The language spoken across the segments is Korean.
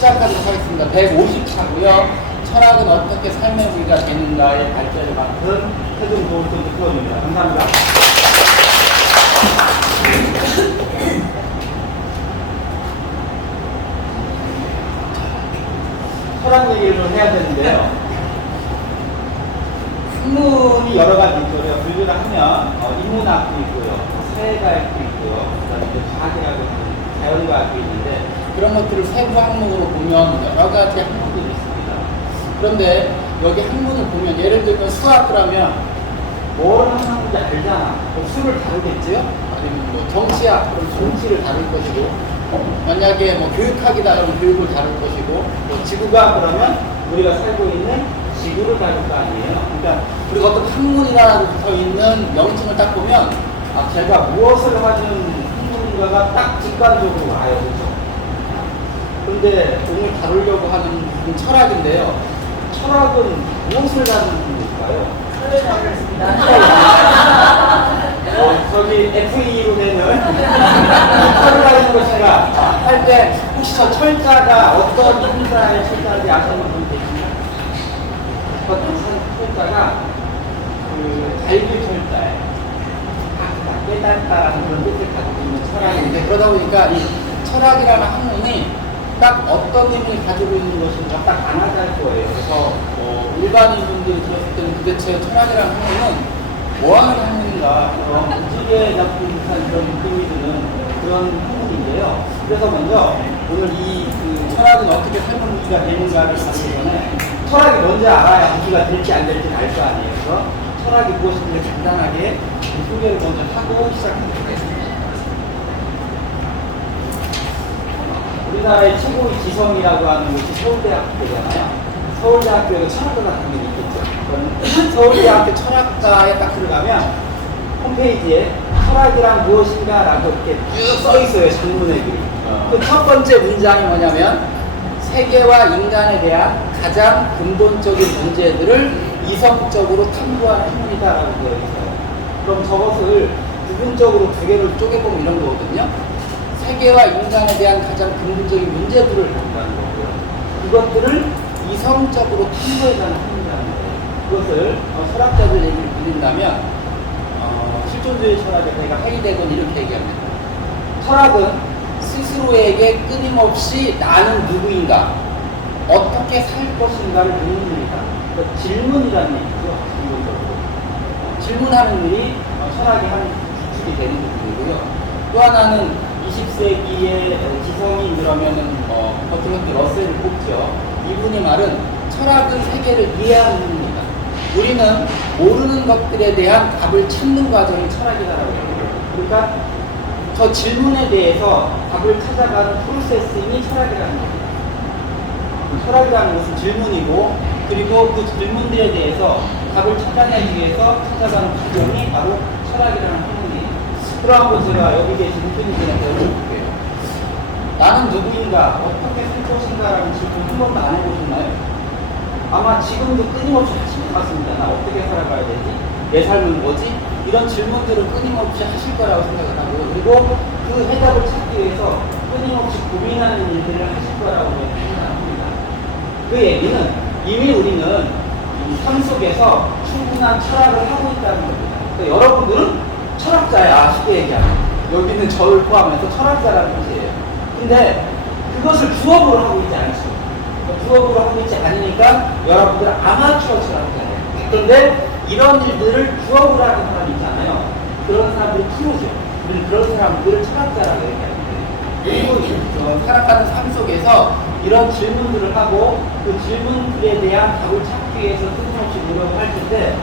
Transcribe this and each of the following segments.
시작하도록 하겠습니다. 150차고요. 철학은 어떻게 삶의 무기가 되는가의 발전을 맡은 최종도우선 대표입니다. 감사합니다. 철학 얘기를 좀 해야 되는데요. 학문이 여러 가지 있고요. 분류를 하면 인문학도 있고요, 사회과학도 있고요, 그다음에 이제 과학이라고 하는 자연과학도 있는데 그런 것들을 세부 학문으로 보면 여러 가지 학문들이 있습니다. 그런데 여기 학문을 보면 예를 들면 수학을 뭘 하는 학문인지 알잖아. 뭐 수를 다루겠지요? 아니면 뭐 정치학 그럼 정치를 다룰 것이고, 만약에 뭐 교육학이다 그러면 교육을 다룰 것이고, 뭐 지구과학 그러면 우리가 살고 있는 지구를 다룰 거 아니에요. 그러니까 우리가 어떤 학문이라고 붙어 있는 명칭을 딱 보면 제가 무엇을 하는 학문인가가 딱 직관적으로 와요. 그렇죠? 그런데 오늘 다루려고 하는 부분 철학인데요. 철학은 무엇을 다루는 것일까요? 저를 다루겠습니다. 저기 FE로 되는 철을 다루는 것인가 할 때 혹시 저 철자가 어떤 형사의 철자인지 아시는 분 계시나요? 어떤 철자가 갈길 철자예요. 깨닫다라는 그런 뜻을 가지고 있는 철학인데, 그러다 보니까 이 철학이라는 학문이 딱 어떤 의미를 가지고 있는 것인가 딱 안 하잘 거예요. 그래서 일반인 분들이 들었을 때는 도대체 철학이라는 학문은 뭐 하는 학문인가, 무지개 잡힌 듯한 그런 느낌이 드는 그런 학문인데요. 그래서 먼저 오늘 이 철학은 어떻게 삶의 무기가 되는가를 다루기 전에 철학이 뭔지 알아야 무기가 될지 안 될지는 알 거 아니에요. 그래서 철학이 무엇인지 간단하게 소개를 먼저 하고 시작하도록 하겠습니다. 우리나라의 최고의 지성이라고 하는 곳이 서울대학교잖아요. 서울대학교에 철학과가 당연히 있겠죠. 그럼 서울대학교 철학과에 딱 들어가면 홈페이지에 철학이란 무엇인가 라고 이렇게 쭉 써 있어요. 장문의 글이. 그 첫 번째 문장이 뭐냐면 세계와 인간에 대한 가장 근본적인 문제들을 이성적으로 탐구하는 학문이다 라고 되어 있어요. 그럼 저것을 부분적으로 두 개를 쪼개보면 이런 거거든요. 세계와 인간에 대한 가장 근본적인 문제들을 다룬다는 거고요. 이것들을 이성적으로 탐구해가는 학문이라는 거예요. 그것을 철학자들 얘기를 드린다면 실존주의 철학의 대가 하이데거는 이렇게 얘기합니다. 철학은 스스로에게 끊임없이 나는 누구인가, 어떻게 살 것인가를 묻는 일이다. 그러니까 질문이라는 얘기죠. 기본적으로 질문하는 일이 철학의 한 주축이 되는 부분이고요. 또 하나는 20세기의 지성인이라면은 버트런트 러셀을 뽑죠. 이분이 말은 철학은 세계를 이해하는 겁니다. 우리는 모르는 것들에 대한 답을 찾는 과정이 철학이다라고 합니다. 그러니까 저 질문에 대해서 답을 찾아가는 프로세싱이 철학이라는 겁니다. 철학이라는 것은 질문이고, 그리고 그 질문들에 대해서 답을 찾아내기 위해서 찾아가는 과정이 바로 철학이라는 학문이에요. 그럼 한번 제가 여기 계신 대표님들한테 여쭤볼게요. 나는 누구인가, 어떻게 살 것인가라는 질문 한 번도 안 해보셨나요? 아마 지금도 끊임없이 하실 것 같습니다. 나 어떻게 살아가야 되지? 내 삶은 뭐지? 이런 질문들을 끊임없이 하실 거라고 생각을 하고, 그리고 그 해답을 찾기 위해서 끊임없이 고민하는 일들을 하실 거라고 생각합니다. 그 얘기는 이미 우리는 삶 속에서 충분한 철학을 하고 있다는 겁니다. 그러니까 여러분들은 철학자야, 쉽게 얘기하면. 여기는 저를 포함해서 철학자라는 뜻이에요. 근데 그것을 주업으로 하고 있지 않죠. 주업으로 하고 있지 않으니까 여러분들은 아마추어 철학자예요. 그런데 이런 일들을 주업으로 하는 사람이 있잖아요. 그런 사람들이 프로죠. 우리는 그런 사람들을 철학자라고 얘기합니다. 그리고 살아가는 삶 속에서 이런 질문들을 하고 그 질문들에 대한 답을 찾기 위해서 끊임없이 노력할 텐데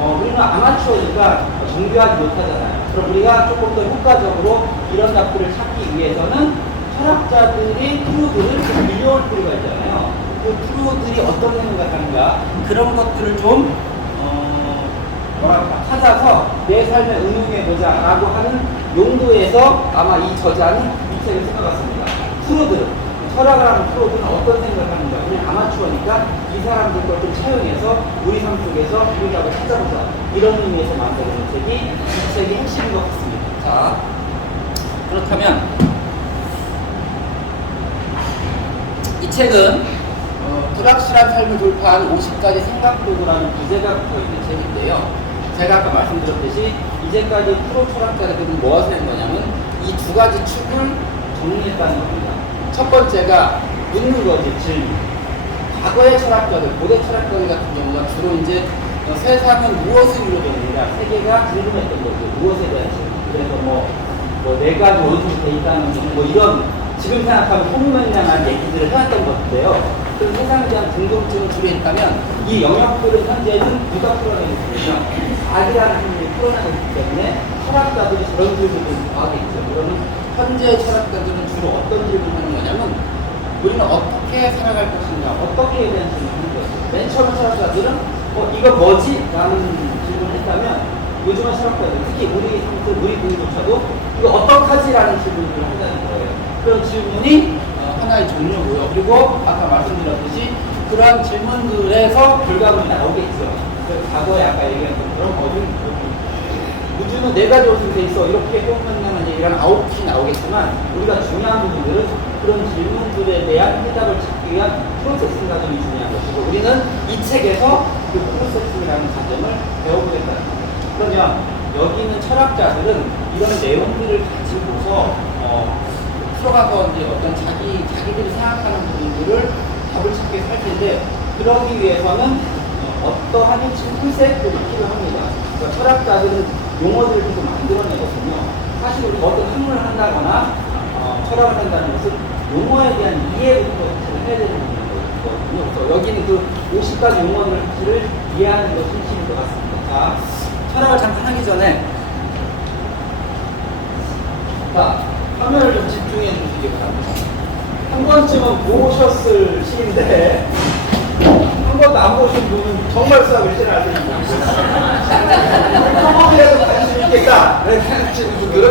우리는 아마추어니까 정교하지 못하잖아요. 그럼 우리가 조금 더 효과적으로 이런 답들을 찾기 위해서는 철학자들이 프로들을 밀려올 필요가 있잖아요. 그 프로들이 어떤 생각을 하는가, 그런 것들을 좀 찾아서 내 삶에 응용해보자 라고 하는 용도에서 아마 이 저자는 이 책을 써갔습니다. 프로들은, 철학을 하는 프로들은 어떤 생각을 하는가, 그냥 아마추어니까 이 사람들 걸 좀 차용해서 우리 삶 속에서 우리가 찾아보자, 이런 의미에서 만들어진 책이 이 책의 핵심인 것 같습니다. 자, 그렇다면 이 이 책은 불확실한 삶을 돌파한 50가지 생각도구라는 부제가 붙어있는 책인데요. 제가 아까 말씀드렸듯이 이제까지 프로 철학자들은 무엇을 한 거냐면 이 두 가지 축을 정리했다는 겁니다. 첫 번째가 묻는 거지, 질문. 과거의 철학자들, 고대 철학자들 같은 경우가 주로 이제 세상은 무엇을 이루어져 있느냐, 세계가 질문했던 거죠. 무엇에 대한 질문. 그래서 내가 원수로 돼 있다는 뭐 이런 지금 생각하면 호루만량한 얘기들을 해왔던 것인데요. 그 세상에 대한 궁금증을 주로 했다면 이 영역들은 현재는 누가 풀어내고 있으면 악이라는 힘이 풀어내고 있기 때문에 철학자들이 저런 질문을 하겠죠. 그러면 현재 철학자들은 주로 어떤 질문을 하는 거냐면 우리는 어떻게 살아갈 것이냐, 어떻게에 대한 질문을 하는 거죠. 맨 처음 철학자들은 이거 뭐지? 라는 질문을 했다면 요즘은 철학자들, 특히 우리 분조차도 이거 어떡하지? 라는 질문을 한다는 거예요. 그런 질문이 하나의 종류고요. 그리고 아까 말씀드렸듯이 그러한 질문들에서 결과물이 나오겠죠. 과거에 아까 얘기한 것처럼 우주는 네 가지 옷으로 돼 있어. 이렇게 표현하는 이런 아웃풋이 나오겠지만 우리가 중요한 부분들은 그런 질문들에 대한 해답을 찾기 위한 프로세싱 과정이 중요한 것이고 우리는 이 책에서 그 프로세싱이라는 과정을 배워보겠다는 겁니다. 그러면 여기 있는 철학자들은 이런 내용들을 가지고서 들어가서 이제 어떤 자기들이 생각하는 부분들을 답을 찾게 살 텐데 그러기 위해서는 어떠한 핵심 컨셉들이 필요합니다. 그러니까 철학자들은 용어들을 계속 만들어내거든요. 사실 우리가 어떤 학문을 한다거나 철학을 한다는 것은 용어에 대한 이해부터 해야 되는 거거든요. 그래서 여기는 그 50가지 용어들을 이해하는 것이 핵심인 것 같습니다. 자, 철학을 잠깐 하기 전에 자, 화면을 좀 집중해 주시기 바랍니다. 한 번쯤은 보셨을 시인데 한 번도 안 보신 분은 정말 수학을 싫어할 테니까 한번이라도 관심 있겠다 생각하시는 분들은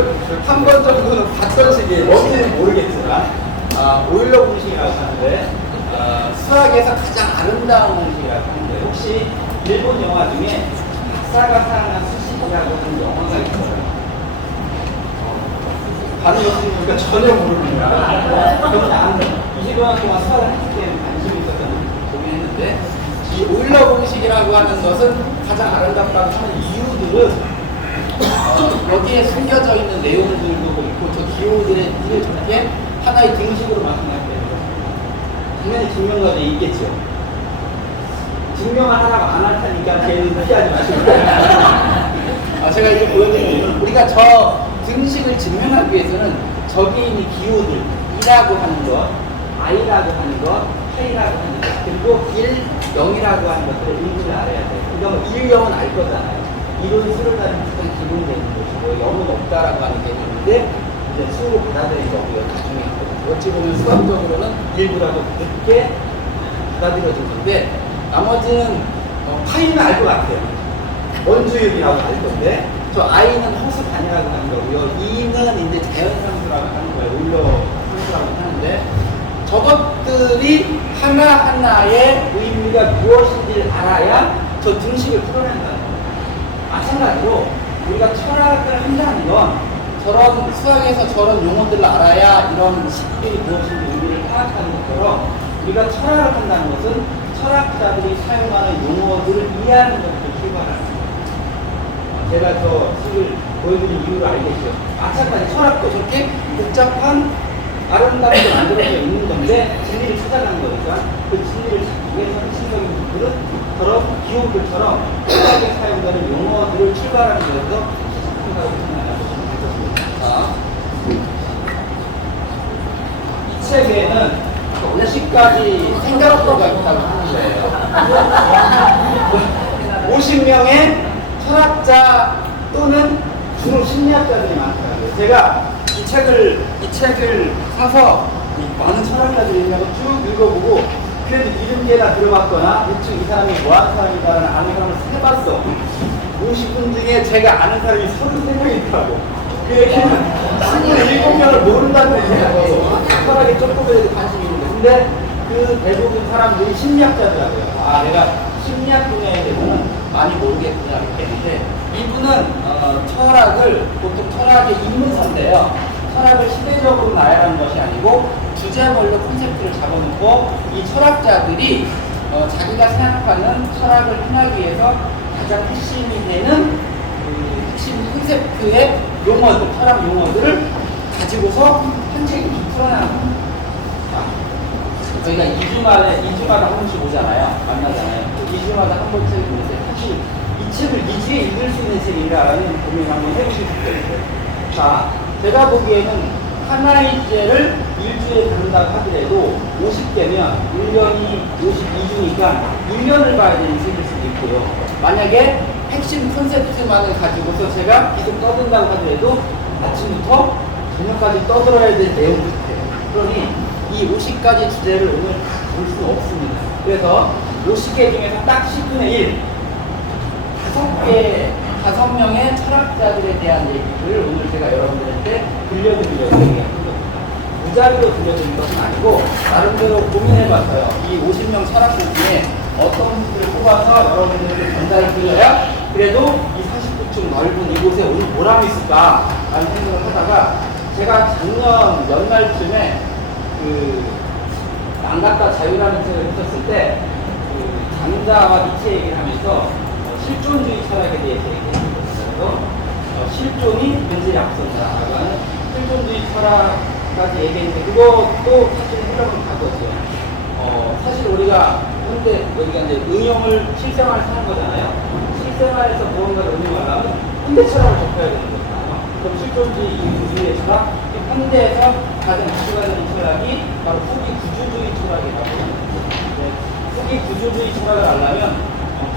한 번 정도는 봤던 시기에 뭔지는 모르겠지만 오일러 분식이라고 하는데 수학에서 가장 아름다운 분식이라고 하는데 혹시 일본 영화 중에 박사가 사랑한 수식이라고 하는 영화가 있어요. 반응 없으니까 전혀 모릅니다. 그러면 20년 동안 수학을 했기 때문에 관심이 있었다는 보긴 했는데 이 오일러 공식이라고 하는 것은 가장 아름답다고 하는 이유들은 여기에 숨겨져 있는 내용들도 있고 저 기호들의 일을 저렇게 하나의 등식으로 나타날 때는 당연히 증명과정이 있겠죠. 증명을 하라고 안 할 테니까 걔는 피하지 마시고 제가 이거 보여드리면 우리가 저 등식을 증명하기 위해서는 저기 있는 기호들 이라고 하는 것, i라고 하는 것, k라고 하는 것 그리고 1, 0이라고 하는 것들을 일부를 알아야 돼요. 그러니까 1, 0은 알 거잖아요. 1은 수를 다니는 기본되는 것이고 0은 없다라고 하는 개념인데 이제 수로 받아들인 거고요. 나중에 어찌 보면 수학적으로는 일부라도 그렇게 받아들여진 건데 나머지는 파이는 알 것 같아요. 원주율이라고 할 건데 저 i는 허수단이라고 하는 거고요. 2는 이제 자연상수라고 하는 거예요. 오일러 상수라고 하는데 저것들이 하나하나의 의미가 무엇인지를 알아야 저 등식을 풀어낸다는 거예요. 마찬가지로 우리가 철학을 한다는 건 저런 수학에서 저런 용어들을 알아야 이런 식들이 무엇인지 의미를 파악하는 것처럼 우리가 철학을 한다는 것은 철학자들이 사용하는 용어들을 이해하는 것을 출발하는 거예요. 제가 저 식을 보여드린 이유를 알겠죠. 마찬가지 철학도 저렇게 복잡한 아름답게 만들어져 있는 건데 진리를 찾아가는 거니까 그 진리를 찾기 위해서 핵심적인 부분들은 저런 기호들처럼 철학에 사용되는 용어들을 출발하는 데서 생각을 생각하시면 되겠습니다. 이 책에는 50가지 생각도가 있다고 하는데요. 50명의 철학자 또는 주로 심리학자들이 많더라고요. 제가 이 책을 사서 많은 철학자들이 있냐고 쭉 읽어보고 그래도 이름께나 들어봤거나 대충 이 사람이 뭐하는 사람이다라는 아는 사람을 해봤어. 50분 중에 제가 아는 사람이 33명이 있더라고. 그 얘기는 27명을 모른다는 얘기예요. 철학에 조금이라도 관심이 있는데 근데 그 대부분 사람들이 심리학자더라고요. 내가 심리학 분야에 대해서는 많이 모르겠구나 이렇게 했는데 이분은 철학을 보통 철학의 입문서인데요. 철학을 시대적으로 나열하는 것이 아니고 주제별로 콘셉트를 잡아놓고 이 철학자들이 자기가 생각하는 철학을 해나기 위해서 가장 핵심이 되는 그 핵심 콘셉트의 용어들, 철학 용어들을 가지고서 한 책을 풀어나가는 겁니다. 저희가 2주마다 한 번씩 오잖아요. 만나잖아요. 2주마다 한 번씩 오는데 사실 이 책을 2주에 읽을 수 있는 책이라는 고민을 한번 해보실 수 있어요. 자, 제가 보기에는 하나의 주제를 일주일에 다룬다고 하더라도 50개면 1년이 52주니까 1년을 봐야 되는 책일 수도 있고요. 만약에 핵심 콘셉트만을 가지고서 제가 계속 떠든다고 하더라도 아침부터 저녁까지 떠들어야 될 내용도 있어요. 그러니 이 50가지 주제를 오늘 다 볼 수는 없습니다. 그래서 50개 중에서 딱 10분의 1, 5명의 철학자들에 대한 얘기를 오늘 제가 여러분들한테 들려드리려고 얘기하는 겁니다. 무작위로 들려드린 것은 아니고 나름대로 고민해봤어요. 이 50명 철학자 중에 어떤 분들을 뽑아서 여러분들에게 전달을 드려야 그래도 이 40구층 넓은 이곳에 오늘 보람이 있을까 라는 생각을 하다가 제가 작년 연말쯤에 그 남각과 자유라는 책을 했었을 때 그 장자와 니체 얘기를 하면서 실존주의 철학에 대해서 얘기했었어요. 실존이 변질에 앞선다라고 하는 실존주의 철학까지 얘기했는데 그것도 사실 해석은 다거죠. 사실 우리가 현대 여기가 이제 응용을 실생활을 사는 거잖아요. 실생활에서 무언가를 응용하려면 현대 철학을 접해야 되는 거잖아요. 그럼 실존주의 이주의 철학, 현대에서 가장 이슈가 되는 철학이 바로 후기 구조주의 철학이라고 합니다. 후기 구조주의 철학을 하려면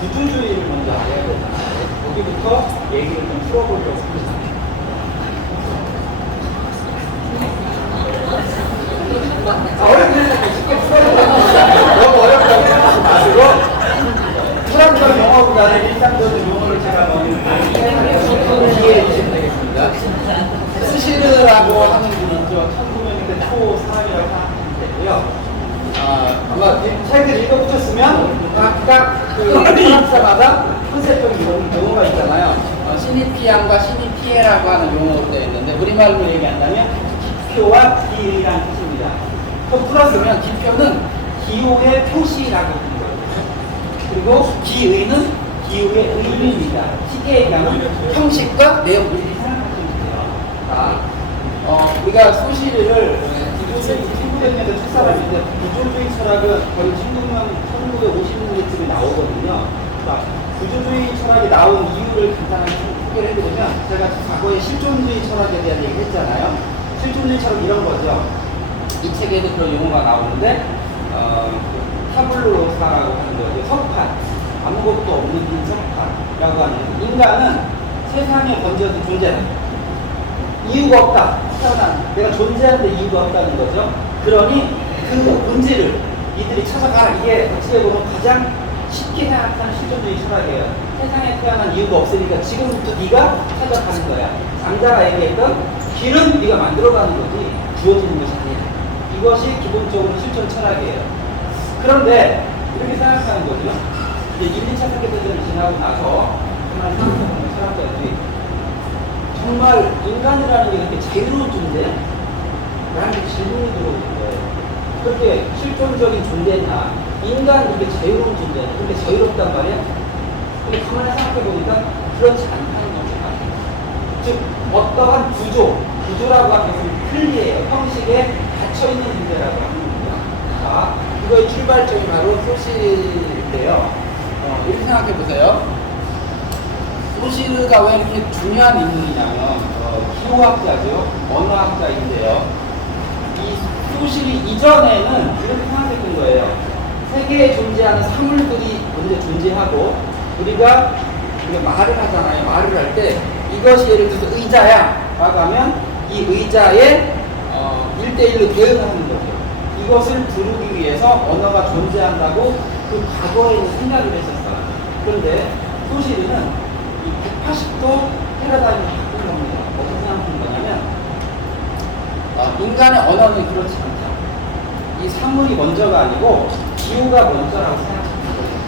구조주의를 먼저 알아야 되잖아요. 거기부터 얘기를 좀 풀어보려고 합니다. 어렵게 쉽게 풀어보려고 너무 어렵다고 생각하지 마시고 철학적 용어보다는 일상적인 용어를 제가 너무 이해해 주시면 되겠습니다. 스시르라고 하는 분은 1900년대 초 사람이라고 생각하면 되고요. 아마 책을 읽어보셨으면 각각 그 철학사마다 컨셉적인 용어가 있잖아요. 시니피안과 시니피에라고 하는 용어가 되어 있는데 우리말로 얘기한다면 기표와 기의라는 뜻입니다. 또 풀었으면 기표는 기호의 표시라고 하는 거예요. 그리고 기의는 기호의 의미입니다. 쉽게 얘기하면 형식과 내용을 생각하시면 돼요. 우리가 소시르를 1900년대 출사람인데 구조주의 철학은 거의 1950년대쯤에 나오거든요. 구조주의 철학이 나온 이유를 간단하게 소개를 해드리면 제가 과거에 실존주의 철학에 대한 얘기를 했잖아요. 실존주의 철학 이런 거죠. 이 책에도 그런 용어가 나오는데 타블로사라고 하는 거죠. 석판, 아무것도 없는 빈 석판이라고 하는 인간은 세상에 번져서 존재한다. 이유가 없다. 태어난 내가 존재하는데 이유가 없다는 거죠. 그러니 그 본질을 이들이 찾아가라. 이게 어떻게 보면 가장 쉽게 생각하는 실존주의 철학이에요. 세상에 태어난 이유가 없으니까 지금부터 네가 찾아가는 거야. 장자가 얘기했던 길은 네가 만들어가는 거지 주어지는 것이 아니야. 이것이 기본적으로 실존 철학이에요. 그런데 이렇게 생각하는 거죠. 이제 1, 2차 세계대전이 지나고 나서 정말 생각해보는 철학자들이 정말 인간이라는 게 이렇게 자유로운 존재야? 라는 질문이 들어오는 거예요. 그렇게 실존적인 존재나 인간 이렇게 자유로운 존재야? 그렇게 자유롭단 말이야? 근데 가만히 생각해보니까 그렇지 않다는 겁니다. 즉 어떠한 구조라고 하는 것은 틀리에요. 형식에 갇혀있는 존재라고 하는 겁니다. 자, 이거의 출발점이 바로 소시인데요. 이렇게 생각해보세요. 소시르가 왜 이렇게 중요한 인물이냐면 기호학자죠. 언어학자인데요. 이 소시르 이전에는 이렇게 생각했던 거예요. 세계에 존재하는 사물들이 먼저 존재하고 우리가 말을 하잖아요. 말을 할 때 이것이 예를 들어서 의자야 라고 하면 이 의자에 1대1로 대응하는 거죠. 이것을 부르기 위해서 언어가 존재한다고 그 과거에는 생각을 했었어요. 그런데 소시르는 이 180도 패러다임을 바꾼 겁니다. 어떻게 생각하는 거냐면 인간의 언어는 그렇지 않다. 이 사물이 먼저가 아니고 기호가 먼저라고 생각하는 거예요.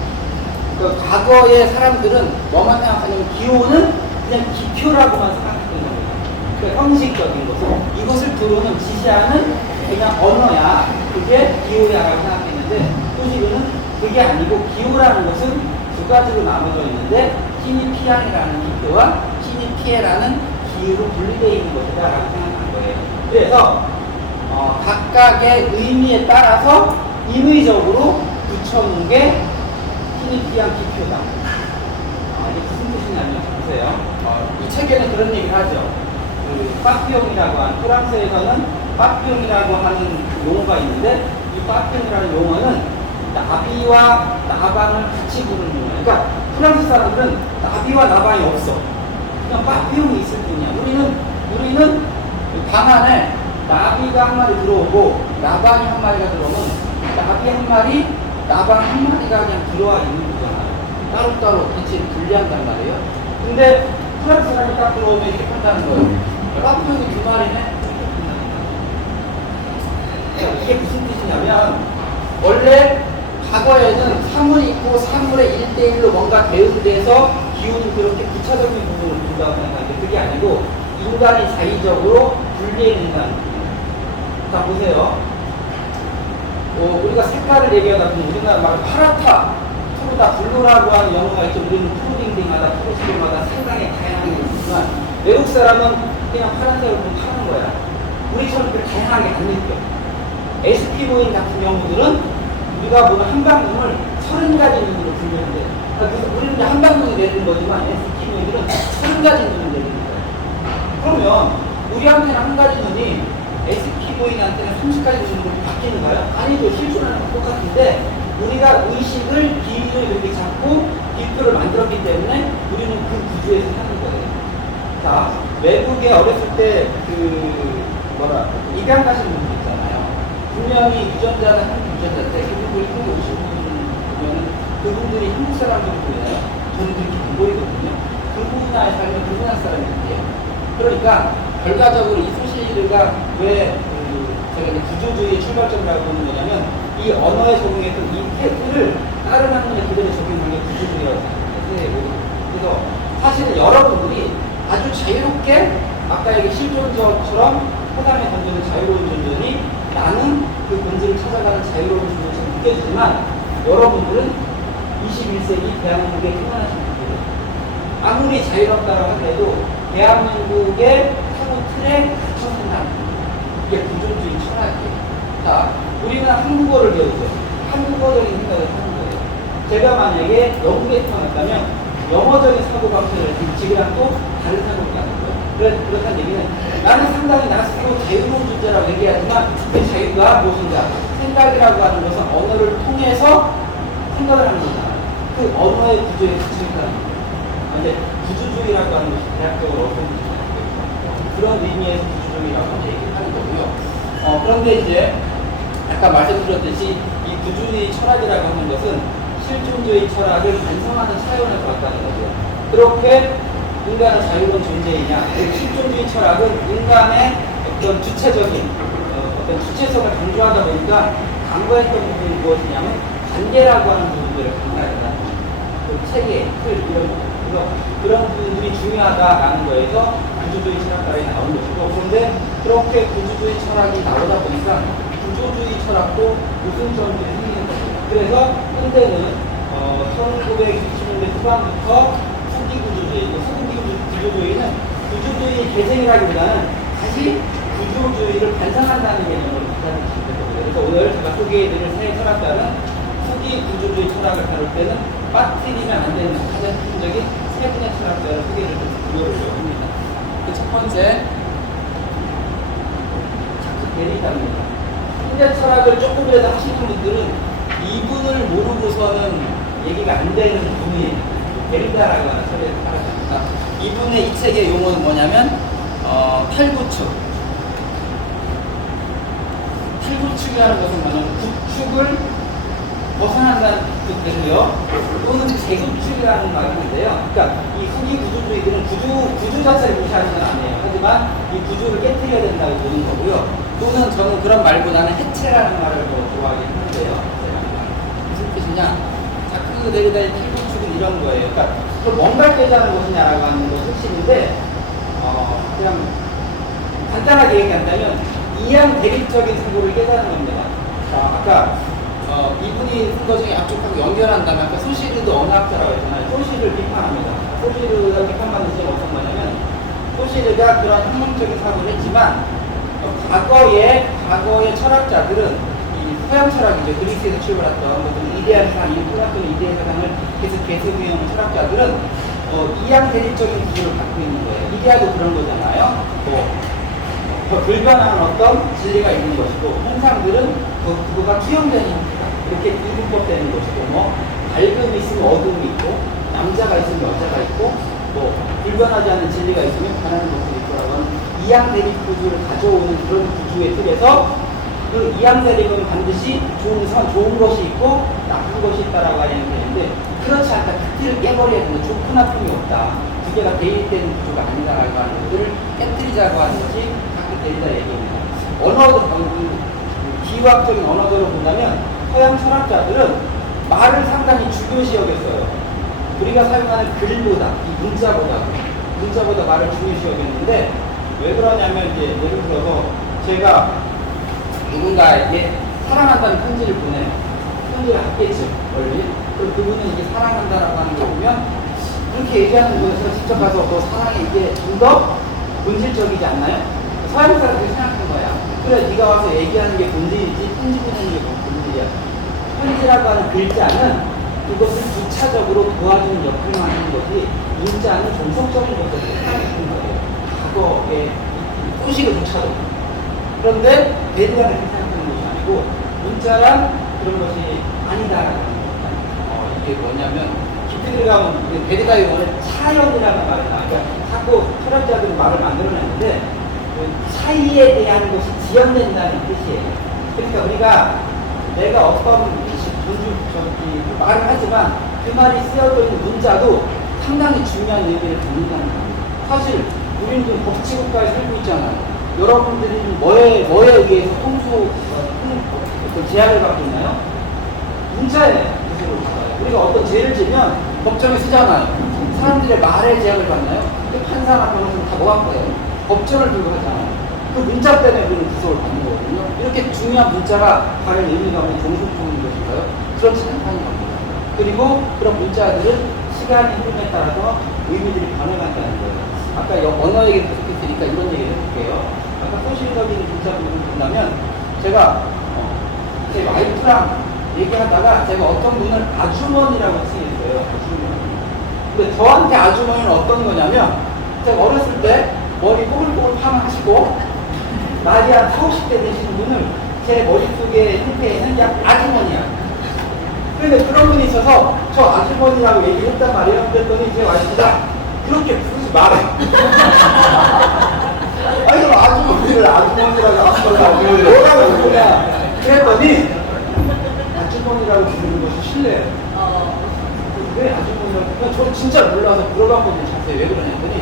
그러니까 과거의 사람들은 뭐만 생각하냐면 기호는 그냥 기표라고만 생각했던 겁니다. 그러니까 형식적인 것을 이것을 주로는 지시하는 그냥 언어야. 그게 기호야라고 생각했는데 소식은 그게 아니고 기호라는 것은 두 가지로 나눠져 있는데 시니피앙이라는 기호와 시니피에라는 기호로 분리되어 있는 것이다라고 생각한 거예요. 그래서 각각의 의미에 따라서 임의적으로 붙여놓은 게 시니피앙 기표다. 이게 무슨 뜻이냐면 보세요. 이 책에는 그런 얘기를 하죠. 그 빠삐용이라고 하는 프랑스에서는 빠삐용이라고 하는 용어가 있는데 이 빠삐용이라는 용어는 나비와 나방을 같이 부르는 용어예요. 그러니까 프랑스 사람들은 나비와 나방이 없어. 그냥 빠삐용이 있을 뿐이야. 우리는 방 안에 나비가 한 마리 들어오고 나방이 한 마리가 들어오면 나비 한 마리, 나방 한 마리가 그냥 들어와 있는 거잖아요. 따로따로 빛을 분리한단 말이에요. 근데 프랑스 사람이 딱 들어오면 이렇게 한다는 거예요. 빠삐용이 두 마리네? 이게 무슨 뜻이냐면 원래 과거에는 사물이 있고 사물의 1대1로 뭔가 대응돼서 기운이 그렇게 부차적인 부분을 본다고 생각하는데 그게 아니고 인간이 자의적으로 분리해낸다는 거예요. 자 보세요. 우리가 색깔을 얘기하다 보면 우리나라 말 파랗다, 푸르다, 블루라고 하는 영어가 있죠. 우리는 푸르딩딩하다, 푸르스름하다 상당히 다양하게 있지만 외국 사람은 그냥 파란색을 보면 파는 거야. 우리처럼 그렇게 다양하게 안 느껴. 에스키모인 같은 경우들은 우리가 보는 한방눈을 30가지 눈으로 분류한대. 그래서 우리는 이제 한방눈이 내리는 거지만 에스키모인들은 30가지 눈을 내리는 거야. 그러면 우리한테는 한 가지 눈이 에스키모인한테는 30가지 눈으로 바뀌는가요? 아니죠. 실수는 똑같은데 우리가 의식을 기준을 이렇게 잡고 기표를 만들었기 때문에 우리는 그 구조에서 사는 거예요. 자, 외국에 어렸을 때 입양 가신 분들 있잖아요. 분명히 유전자는 한국 유전자인데 그분들이 한국 오신 분 보면은 그분들이 한국 사람들 보여요. 저는 그렇게 안 보이거든요. 그분나라에 살면 그분나라 사람들이에요. 그러니까 결과적으로 이 소시가 왜 제가 구조주의의 출발점이라고 보는 거냐면 이 언어에 적용했던 이 태도를 다른 학문에 그대로 적용한 게 구조주의라고 생각해요. 그래서 사실은 여러분들이 아주 자유롭게 아까 얘기 실존적처럼 세상에 던지는 자유로운 존재니 나는 그 본질을 찾아가는 자유로운 존재처럼 느껴지지만 여러분들은 21세기 대한민국에 태어나신 분들은 아무리 자유롭다고 하더라도 대한민국의 사고 틀에 갇혀 산다는 거예요. 이게 구조주의 철학이에요. 자, 우리는 한국어를 배우죠. 한국어적인 생각을 하는 거예요. 제가 만약에 영국에 태어났다면 영어적인 사고방식을 지금랑 또 다른 사고를 하는 거예요. 그렇다는 얘기는 나는 상당히 나 스스로 자유로운 존재라고 얘기하지만 그 자유가 무엇인가? 생각이라고 하는 것은 언어를 통해서 생각을 하는 거잖아요. 그 언어의 구조에 갇혀있다는 거예요. 근데 구조주의라고 하는 것이 대학적으로 어떤 그런 의미에서 구조주의라고 얘기를 하는 거고요. 그런데 이제 아까 말씀드렸듯이 이 구조주의 철학이라고 하는 것은 실존주의 철학을 반성하는 차원에서 왔다는 거죠. 그렇게 인간은 자유로운 존재이냐? 실존주의 철학은 인간의 어떤 주체적인 어떤 주체성을 강조하다 보니까 강조했던 부분이 무엇이냐면 관계라고 하는 부분들을 강조하다. 그 체계, 틀 이런 거. 그래서 그런 부분들이 중요하다라는 거에서 구조주의 철학이 나온 것이고 그런데 그렇게 구조주의 철학이 나오다 보니까 구조주의 철학도 우승점들이 생기는 거죠. 그래서 현대는 1960년대 후반부터 후기 구조주의, 후기 구조주의는 구조주의 개생이라기보다는 다시 구조주의를 반성한다는 개념으로 받아들이시면 되거든요. 그래서 오늘 제가 소개해드릴 세 철학자는 후기 구조주의 철학을 다룰 때는 빠뜨리면 안 되는 가장 핵심적인 세 분의 철학자를 소개를 드리려고 합니다. 그 첫 번째, 자크 데리다입니다. 현대 철학을 조금이라도 하시는 분들은 이분을 모르고서는 얘기가 안 되는 분이 데리다라고 하는 철학자입니다. 이분의 이 책의 용어는 뭐냐면 탈구축. 탈구축이라는 것은 뭐냐면 구축을 벗어난다는 뜻이고요. 또는 재구축이라는 말을 하는데요. 그러니까 이 후기 구조주의들은 구조 자체를 무시하는 건 아니에요. 하지만 이 구조를 깨뜨려야 된다고 보는 거고요. 또는 저는 그런 말보다는 해체라는 말을 더 좋아하긴 하는데요. 무슨 뜻이냐? 자크 데리다의 탈구축은 이런 거예요. 그러니까 그럼 뭔가를 깨자는 것이냐라고 하는 것이 핵심인데 그냥 간단하게 얘기한다면 이양 대립적인 사고를 깨닫는 겁니다. 아까 이분이 쓴 것 중에 앞쪽하고 연결한다면 아까 소시르드 언어학자라고 했잖아요. 소시르를 비판합니다. 소시르가 비판받는 점은 어떤 거냐면 소시르가 그런 혁명적인 사고를 했지만 과거의 철학자들은 이 서양 철학이죠. 그리스에서 출발했던 이데아 세상인 플라톤의 이데아 세상을 계속 계승해온 철학자들은 이양 대립적인 구조를 갖고 있는 거예요. 이데아도 그런 거잖아요. 불변하는 어떤 진리가 있는 것이고 홍상들은 그거가 투영되는 형태다. 이렇게 이분법되는 것이고 밝음이 있으면 어둠이 있고 남자가 있으면 여자가 있고 불변하지 않는 진리가 있으면 변하는 것들이 있고라고 하는 이양 대립 구조를 가져오는 그런 구조의 틀에서 그 이양 대립은 반드시 좋은 것이 있고 나쁜 것이 있다라고 하는 얘기인데 그렇지 않다. 그 틀을 깨버려야 되는 좋고 나쁨이 없다. 두 개가 대립되는 구조가 아니다라고 하는 것들을 깨뜨리자고 하는 것이 데리다 얘기입니다. 기후학적인 언어적으로 본다면 서양 철학자들은 말을 상당히 중요시 여겼어요. 우리가 사용하는 글보다 이 문자보다 말을 중요시 여겼는데 왜 그러냐면 이제 예를 들어서 제가 누군가에게 사랑한다는 편지를 보내요. 편지를 받겠죠, 원래. 그럼 그분은 이게 사랑한다라고 하는 거 보면 그렇게 얘기하는 것에서 직접 가서 너 사랑해 이게 좀 더 본질적이지 않나요? 서양 사람들이 생각한 거야. 그래, 네가 와서 얘기하는 게 본질이지 편지 보내는 게 본질이야. 편지라고 하는 글자는 그것을 부차적으로 도와주는 역할만 하는 거지 문자는 종속적인 것들을 생각하는 거예요. 과거의 소식을 부차적으로. 그런데 대리가 그렇게 생각하는 것이 아니고 문자란 그런 것이 아니다라는 겁니다. 이게 뭐냐면 깊이 들어가면 대리가 용어는 차연이라는 말이 나와요. 그러니까 자꾸 철학자들은 말을 만들어냈는데 차이에 대한 것이 지연된다는 뜻이에요. 그러니까 우리가 내가 어떤 말을 하지만 그 말이 쓰여져 있는 문자도 상당히 중요한 의미를 갖는다는 겁니다. 사실 우리는 지금 법치국가에 살고 있잖아요. 여러분들이 뭐에 의해서 제약을 받고 있나요? 문자에 우리가 어떤 죄를 지면 법정에 쓰잖아요. 사람들의 말에 제약을 받나요? 판사나 변호사는 다 뭐 할 거예요? 법정을 들고 하잖아요. 그 문자 때문에 우리는 구속을 받는 거거든요. 이렇게 중요한 문자가 과연 의미가 없는 종속적인 것인가요? 그렇지 않다는 겁니다. 그리고 그런 문자들은 시간의 흐름에 따라서 의미들이 변해간다는 거예요. 아까 언어 얘기를 계속했으니까 이런 얘기를 해볼게요. 아까 소실적인 문자 부분을 본다면 제가 제 와이프랑 얘기하다가 제가 어떤 분을 아주머니라고 칭했어요. 아주머니. 근데 저한테 아주머니는 어떤 거냐면 제가 어렸을 때 머리 뽀글뽀글 파마하시고 나이 한 40, 50대 되시는 분을 제 머릿속에 형태에는 약 아주머니야. 그런데 그런 분이 있어서 저 아주머니라고 얘기를 했단 말이에요. 그랬더니 제 와이프가 그렇게 부르지 말아요. 아니 그럼 아주머니를 아주머니라고 하시더라고요. 뭐라고 그러냐. 그랬더니 아주머니라고 부르는 것이 실례예요. 왜 아주머니라고? 저 진짜 몰라서 물어봤거든요. 자세히 왜 그러냐 했더니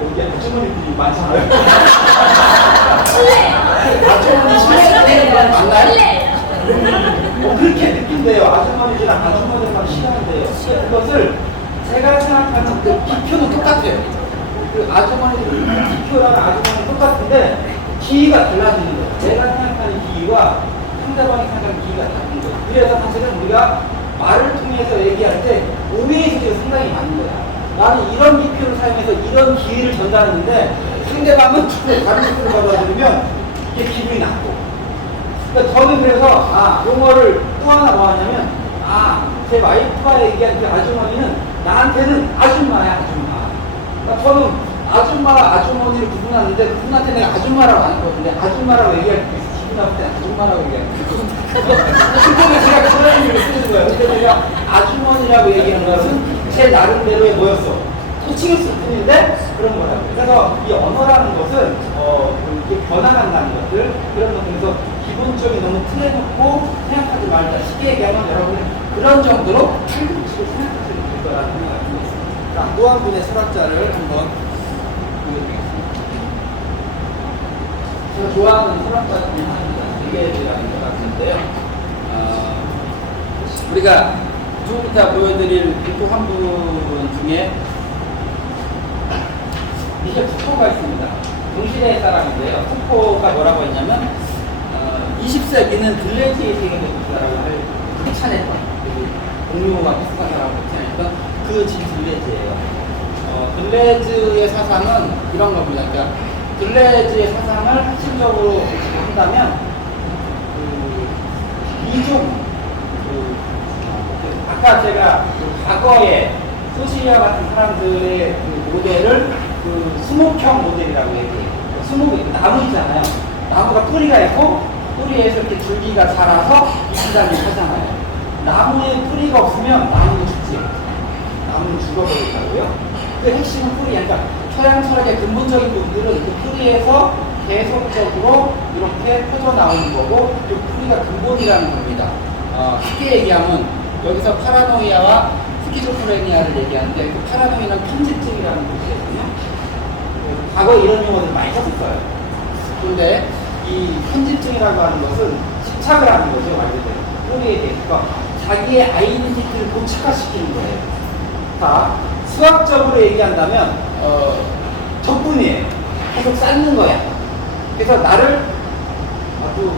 여기 아주머니들이 많잖아요. 아주머니 실례되는 건 맞나요? 그렇게 느낀대요. 아주머니랑 아주머니랑 싫어한대요. 그것을 제가 생각하는 그 기표는 똑같아요. 그 아주머니들 기표랑 아주머니는 똑같은데 기위가 달라지는 거예요. 제가 생각하는 기위와 상대방이 생각하는 기위가 다른 거예요. 그래서 사실은 우리가 말을 통해서 얘기할 때 오해의 소지가 상당히 많은 거야. 나는 이런 기표를 사용해서 이런 기회를 전달하는데 상대방은 다른 기표를 받아들이면 이게 기분이 나쁘고. 그러니까 저는 그래서 용어를 또 하나 뭐 하냐면 제 와이프가 얘기한 그 아주머니는 나한테는 아줌마야 아줌마. 그러니까 저는 아줌마와 아주머니를 구분하는데 그분한테 내가 아줌마라고 하는 거거든요. 아줌마라고 얘기할 때 기분 나쁠 때 아줌마라고 얘기하는 거예요. 그거는 제가 그런 의미로 쓰는 거예요. 근데 제가 아주머니라고 얘기하는 것은 제 나름대로의 뭐였어? 호칭을 쓸 뿐인데 그런 거라고. 그래서 이 언어라는 것은 이렇게 변화간다는 것들 그런 것들에서 기본적인 너무 틀에 놓고 생각하지 말자. 쉽게 얘기하면 여러분은 그런 정도로 탈북치고 생각하시면 될 거라는 생각이 듭니다. 자, 또 한 분의 철학자를 한번 보여드리겠습니다. 제가 좋아하는 철학자 중에 하나입니다. 세계대라는 것 같은데요. 우리가 좀 이따 보여드릴 또 한 분 중에 미셸 푸코가 있습니다. 동시대 사람인데요. 푸코가 뭐라고 했냐면 20세기는 들레지의 세계가 된다라고 할 극찬했던 공유가 비슷한 사람을 극찬했던 그 들레즈예요. 들레즈의 사상은 이런 겁니다. 그러니까 들레즈의 사상을 핵심적으로 한다면 아까 제가 과거에 소시아 같은 사람들의 모델을 수목형 모델이라고 얘기해요. 수목이 나무이잖아요. 나무가 뿌리가 있고 뿌리에서 이렇게 줄기가 자라서 잎이 달리고 하잖아요. 나무에 뿌리가 없으면 나무는 죽지. 나무는 죽어버린다고요. 그 핵심은 뿌리야. 그러니까 서양 철학의 근본적인 부분들은 그 뿌리에서 계속적으로 이렇게 퍼져나오는 거고 그 뿌리가 근본이라는 겁니다. 쉽게 얘기하면 여기서 파라노이아와 스키조프레니아를 얘기하는데 그 파라노이아는 편집증이라는 뜻이거든요. 과거에 이런 용어를 많이 썼어요. 그런데 이 편집증이라고 하는 것은 집착을 하는 거죠. 말 그대로 뿌리에 대해서 자기의 아이덴티티를 고착화시키는 거예요. 자, 수학적으로 얘기한다면 적분이에요. 계속 쌓는 거야. 그래서 나를 아주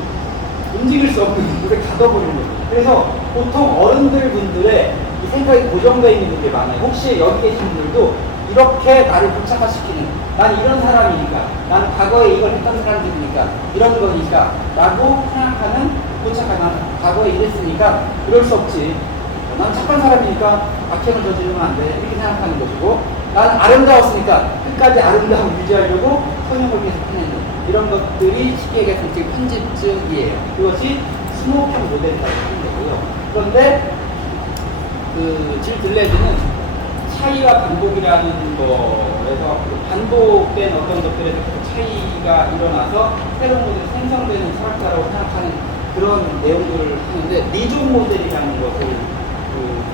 움직일 수 없는 물에 가둬버리는 거예요. 그래서 보통 어른들 분들의 이 생각이 고정되어 있는 분들이 많아요. 혹시 여기 계신 분들도 이렇게 나를 고착화시키는, 난 이런 사람이니까, 나는 과거에 이걸 했던 사람들이니까, 이런 거니까 라고 생각하는 고착화는 과거에 이랬으니까 이럴 수 없지. 난 착한 사람이니까 악행을 저지르면 안 돼. 이렇게 생각하는 것이고, 난 아름다웠으니까 끝까지 아름다움을 유지하려고 성형을 계속 해내는 이런 것들이 쉽게 얘기해서 편집증이에요. 그것이 스모킹 모델이라고 하는 거고요. 그런데 질 들레즈는 차이와 반복이라는 거에서 반복된 어떤 것들에서 차이가 일어나서 새로운 모델이 생성되는 철학자라고 생각하는 그런 내용들을 하는데 리존 모델이라는 것을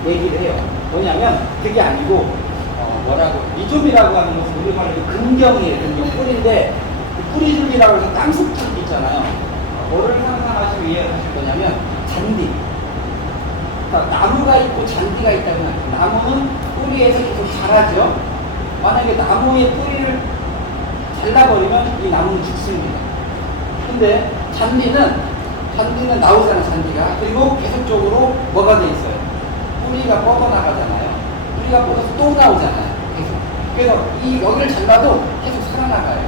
얘기를 해요. 뭐냐면 그게 아니고 리존이라고 하는 것은 우리말로 근경이에요. 근경 뿌리인데 그 뿌리줄기라고 해서 땅속줄기 있잖아요. 뭐를 상상하시고 이해하실 거냐면 잔디. 그러니까 나무가 있고 잔디가 있다면 나무는 뿌리에서 계속 자라죠. 만약에 나무의 뿌리를 잘라버리면 이 나무는 죽습니다. 근데 잔디는 나오잖아, 잔디가. 그리고 계속적으로 뭐가 돼 있어요? 뿌리가 뻗어나가잖아요. 뿌리가 뻗어서 또 나오잖아요. 계속. 그래서 여기를 잘라도 계속 살아나가요.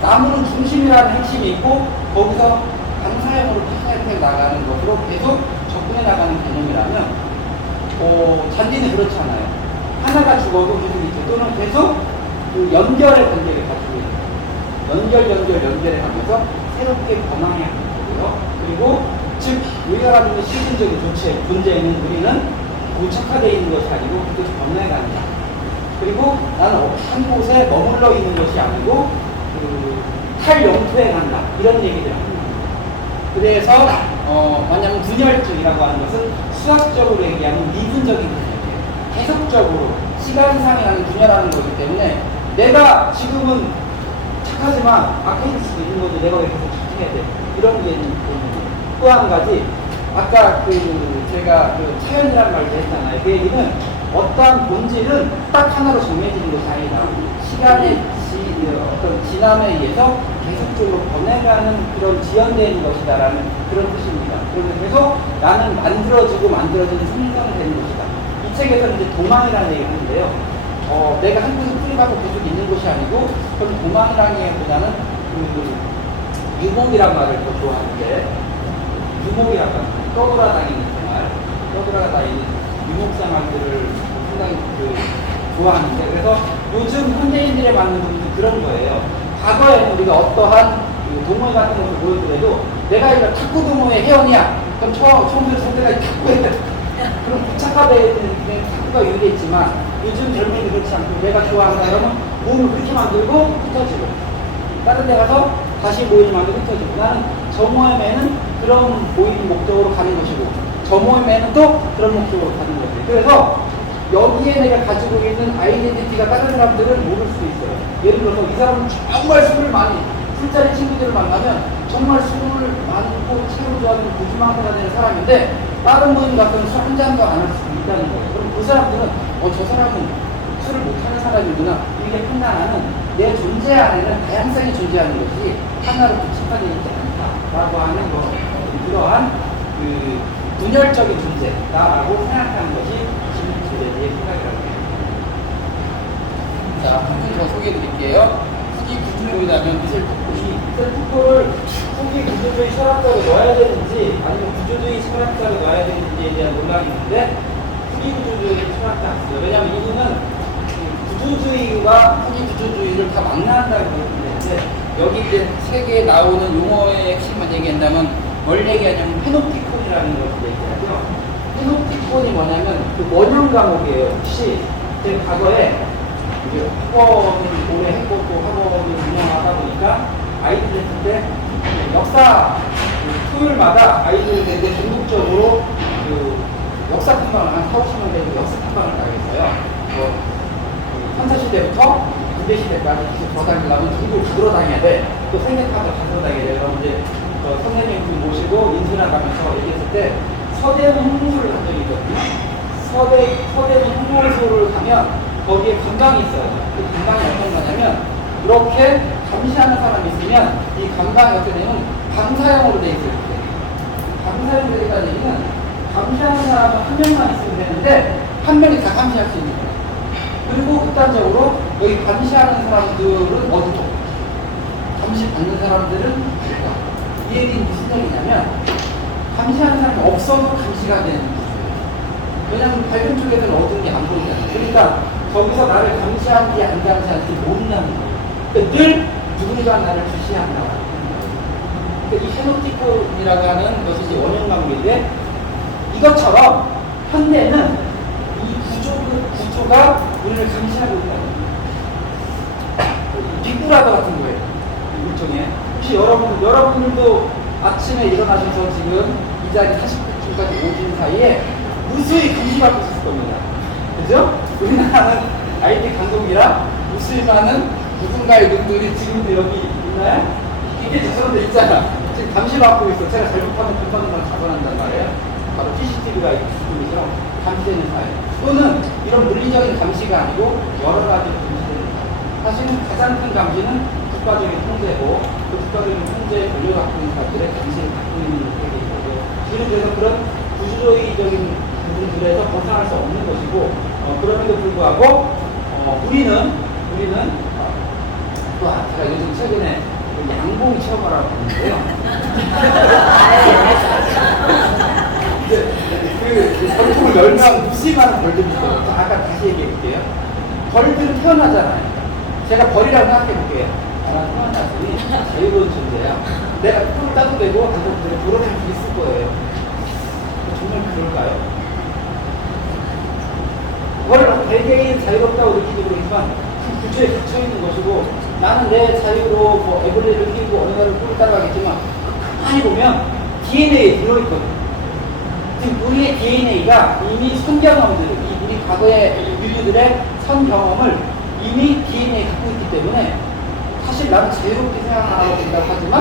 나무는 중심이라는 핵심이 있고 거기서 방사형으로 파사형으로 나가는 것으로 계속 접근해 나가는 개념이라면 잔디는 그렇잖아요. 하나가 죽어도 계속 있죠. 또는 계속 그 연결의 관계를 가지고 있는 연결해 가면서 새롭게 변화해 가는 거고요. 그리고 즉 우리가 가지고 실질적인 존재는 우리는 고착화되어 있는 것이 아니고 그것이 변화해 간다. 그리고 나는 한 곳에 머물러 있는 것이 아니고 탈영토에 간다. 이런 얘기를 합니다. 그래서 만약 분열증이라고 하는 것은 수학적으로 얘기하면 미분적인 분열이에요. 계속적으로 시간상이라는 분열하는 거기 때문에 내가 지금은 착하지만 악해질 수도 있는 거지. 내가 왜 계속 착해야 돼? 이런 게 있는 거예요. 또 한 가지 아까 제가 차연이라는 말을 했잖아요. 그 얘기는 어떠한 본질은 딱 하나로 정해지는 것이 아니라 시간의 어떤 지남에 의해서 계속적으로 변해가는 그런 지연되는 것이다라는 그런 뜻입니다. 그래서 계속 나는 만들어지는 생성되는 것이다. 이 책에서는 이제 도망이라는 얘기를 하는데요. 내가 한 곳에 뿌리박고 계속 있는 것이 아니고 그럼 도망이라는 얘기보다는 유목이란 말을 더 좋아하는데 유목이라고 하는 떠돌아다니는 생활, 떠돌아다니는 유목생활들을 상당히 좋아하는데 그래서 요즘 현대인들에 맞는 부분이 그런 거예요. 과거에는 우리가 어떠한 동호회 같은 것을 보여주더라도 내가 이거 탁구 동호회 회원이야. 그럼 처음부터 선택하기 탁구에 그럼 부착화되어 있는 탁구가 유리했지만 요즘 젊은이들 그렇지 않고 내가 좋아한다 그러면 몸을 그렇게 만들고 흩어지고 다른 데 가서 다시 모임을 만들고 흩어지고 나는 저 모임에는 그런 모임 목적으로 가는 것이고 저 모임에는 또 그런 목적으로 가는 것이고 그래서 여기에 내가 가지고 있는 아이덴티티가 다른 사람들은 모를 수도 있어요. 예를 들어서 이 사람은 정말 술자리 친구들을 만나면 정말 술을 많고 책을 좋아하는 고주망태가 되는 사람인데 다른 분 같은 술 한 잔도 안 할 수 있다는 거예요. 그럼 그 사람들은 저 사람은 술을 못하는 사람이구나 이게 판단하는 내 존재 안에는 다양성이 존재하는 것이 하나로 집합되어 있지 않다라고 하는 거, 그러한 그 분열적인 존재다라고 생각하는 것이 진리주의에 대해 생각이라고 해요. 자, 한번 더 소개해 드릴게요. 후기 구조주의라면 미술 후기 구조주의 철학자로 넣어야 되는지 아니면 구조주의 철학자로 넣어야 되는지에 대한 논란이 있는데 후기 구조주의 철학자 없어요. 왜냐하면 이분은 구조주의와 후기 구조주의를 다 망라한다고 했는데 여기 이제 책에 나오는 용어의 핵심만 얘기한다면 뭘 얘기하냐면 페노티콘이라는 것을 얘기하죠. 페노티콘이 뭐냐면 그 원형 과목이에요. 혹시 제 과거에 학원을 오래 했고 또 학원을 운영하다 보니까 아이들 했을 때 역사 토요일마다 아이들 되게 전국적으로 그 역사 탐방을 한 4, 50명 되는 역사 탐방을 가겠어요. 뭐 선사시대부터 군대시대까지 계속 돌아다니려면 전국을 돌아다녀야 돼. 또 생각하다 돌아다녀야 돼. 그럼 이제 선생님 모시고 인수나가면서 얘기했을 때 서대문 홍보소를 한 적이 있거든요. 서대문 홍보소를 가면 거기에 감방이 있어요. 그 감방이 어떤 거냐면 이렇게 감시하는 사람이 있으면 이 감방이 어떻게 되면 방사형으로 돼 있어요. 방사형으로 되어 있다는 얘기는 감시하는 사람은 한 명만 있으면 되는데 한 명이 다 감시할 수 있는 거예요. 그리고 극단적으로 여기 감시하는 사람들은 어디죠? 감시받는 사람들은 어디가? 이 얘기는 무슨 얘기냐면 감시하는 사람이 없어도 감시가 되는 거예요. 왜냐하면 밝은 쪽에서는 어두운 게 안 보이잖아요. 그러니까 거기서 나를 감시하는지 안 감시하는지 모른다는 거예요. 그러니까 늘 누군가 나를 주시한다. 그러니까 이 페노티콘이라고 하는 것이 이제 원형 관계인데 이것처럼 현대는 이 구조가 우리를 감시하고 있다는 거예요. 빅브라더 같은 거예요. 일종의. 혹시 여러분들도 아침에 일어나셔서 지금 이 자리 40분까지 오신 사이에 무수히 감시받고 있을 겁니다. 그죠? 우리나라는 IT 감독이라 무수히 많은 누군가의 눈들이 지금도 여기 있나요? 이게 저런 데 있잖아. 지금 감시받고 있어. 제가 잘못하면 금방금방 잡아낸단 말이에요. 바로 CCTV가 있으면서 감시되는 사회. 또는 이런 물리적인 감시가 아니고 여러 가지 감시되는 사회. 사실은 가장 큰 감시는 국가적인 통제고 그 국가적인 통제에 걸려갖고 있는 사람들의 감시를 받고 있는 세계이고 우리는 그래서 그런 구조주의적인 부분들에서 벗어날 수 없는 것이고 그럼에도 불구하고 우리는 또 제가 요즘 최근에 그 양봉 체험을 하고 있는데요. 그 벌통을 열면 무수히 많은 벌들이 있어요. 아까 다시 얘기해 볼게요. 벌들은 태어나잖아요. 제가 벌이라고 생각해 볼게요. 나는 태어났으니 자유로운 존재야. 내가 뿔을 따도 되고 안 따도 되고 돌아다닐 수 있을 거예요. 정말 그럴까요? 벌 개개인 자유롭다고 느끼고 그러지만 그 구조에 갇혀있는 것이고 나는 내 자유로 뭐 에버리를 끼고 어느 날을 뿔을 따라가겠지만 가만히 보면 DNA에 들어있거든. 지금 우리의 DNA가 이미 선경험들, 우리 과거의 인류들의 선경험을 이미 DNA에 갖고 있기 때문에 사실 나는 자유롭게 생각하고 된다고 하지만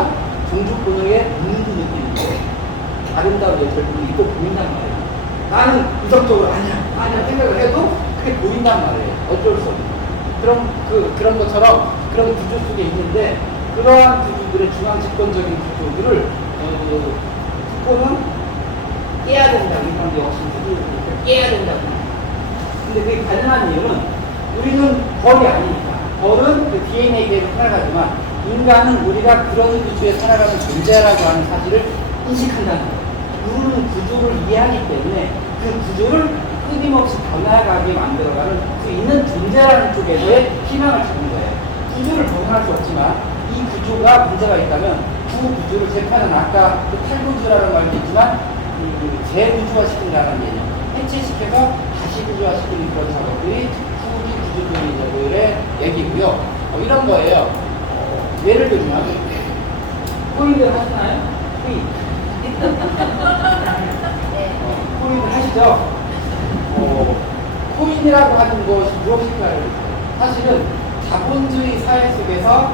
종족 본능에 있는 듯 느끼는 거예요. 아름다운 여자를 입고 보인단 말이에요. 나는 이성적으로 아니야 생각을 해도 그게 보인단 말이에요. 어쩔 수 없는. 그런 것처럼 그런 구조 속에 있는데 그러한 구조들의 중앙 집권적인 구조들을 국고는 깨야 된다. 이 사람들이 역시 깨야 된다. 근데 그게 가능한 이유는 우리는 벌이 아니니까. 벌은 그 DNA계에서 살아가지만 인간은 우리가 그런 구조에 살아가는 존재라고 하는 사실을 인식한다는 거예요. 우리는 구조를 이해하기 때문에 그 구조를 끊임없이 변화가게 만들어가는 그 있는 존재라는 쪽에서의 희망을 찾는 거예요. 구조를 벗어날 수 없지만 이 구조가 문제가 있다면 그 구조를 재판은 아까 그 탈구조라는 말도 있지만 재구조화시킨다는 개념, 해체시켜서 다시 구조화시키는 그런 작업들이 후기 구조주의자들의 얘기고요. 이런 거예요. 예를 들면 코인들 하시나요? 코인. 코인을 하시죠? 코인이라고 하는 것이 무엇일까요? 사실은 자본주의 사회 속에서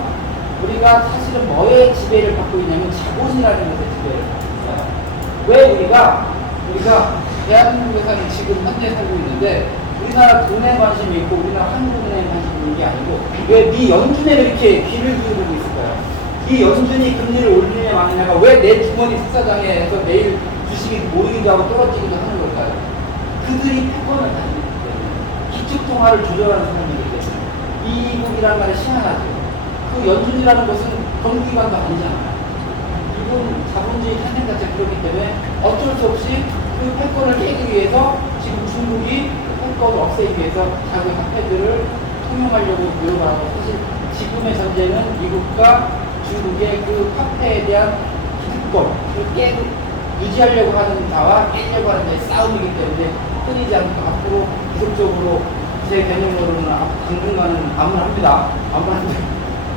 우리가 사실은 뭐의 지배를 받고 있냐면 자본이라는 것의 지배를 받고 있어요. 왜 우리가 대한민국에서는 지금 현재 살고 있는데 우리나라 돈에 관심이 있고 우리나라 한국은행에 관심이 있는 게 아니고 왜 미 연준에 이렇게 귀를 기울이고 있을까요? 이 연준이 금리를 올리냐 마느냐가 왜 내 주머니 속사장에서 매일 주식이 모이기도 하고 떨어지기도 하는 걸까요? 그들이 패권을 가지고 있기 때문에 기축통화를 조절하는 사람이기 때문에 미국이라는 말이 희한하죠. 그 연준이라는 것은 정부기관도 아니잖아요. 이건 자본주의 탄생 자체가 그렇기 때문에 어쩔 수 없이 그 패권을 깨기 위해서 지금 중국이 패권을 없애기 위해서 자기 화폐들을 통용하려고 노력을 하고 사실 지금의 전쟁은 미국과 중국의 그 화폐에 대한 기득권을 유지하려고 하는 자와 깨려고 하는 자의 싸움이기 때문에 끊이지 않고 앞으로 지속적으로 제 개념으로는 당분간은 암울합니다. 암울한데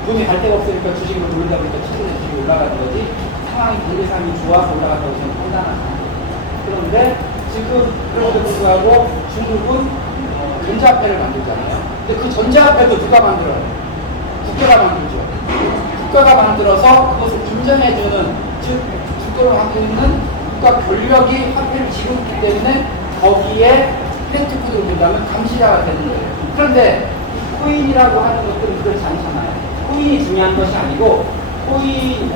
돈이 갈 데가 없으니까 주식을 올리다 보니까 최근에 주식이 올라가는 거지 상황이 경제상이 좋아서 올라간다고 저는 판단합니다. 그런데 지금 그럼에도 불구하고 중국은 전자화폐를 만들잖아요. 근데 그 전자화폐도 누가 만들어요? 국가가 만들죠. 국가가 만들어서 그것을 인정해주는, 즉 주권을 갖고 있는 국가 권력이 화폐를 지고 있기 때문에 거기에 펜트코드를 본다면 감시자가 되는 거예요. 그런데 코인이라고 하는 것들은 그렇지 않잖아요. 코인이 중요한 것이 아니고 코인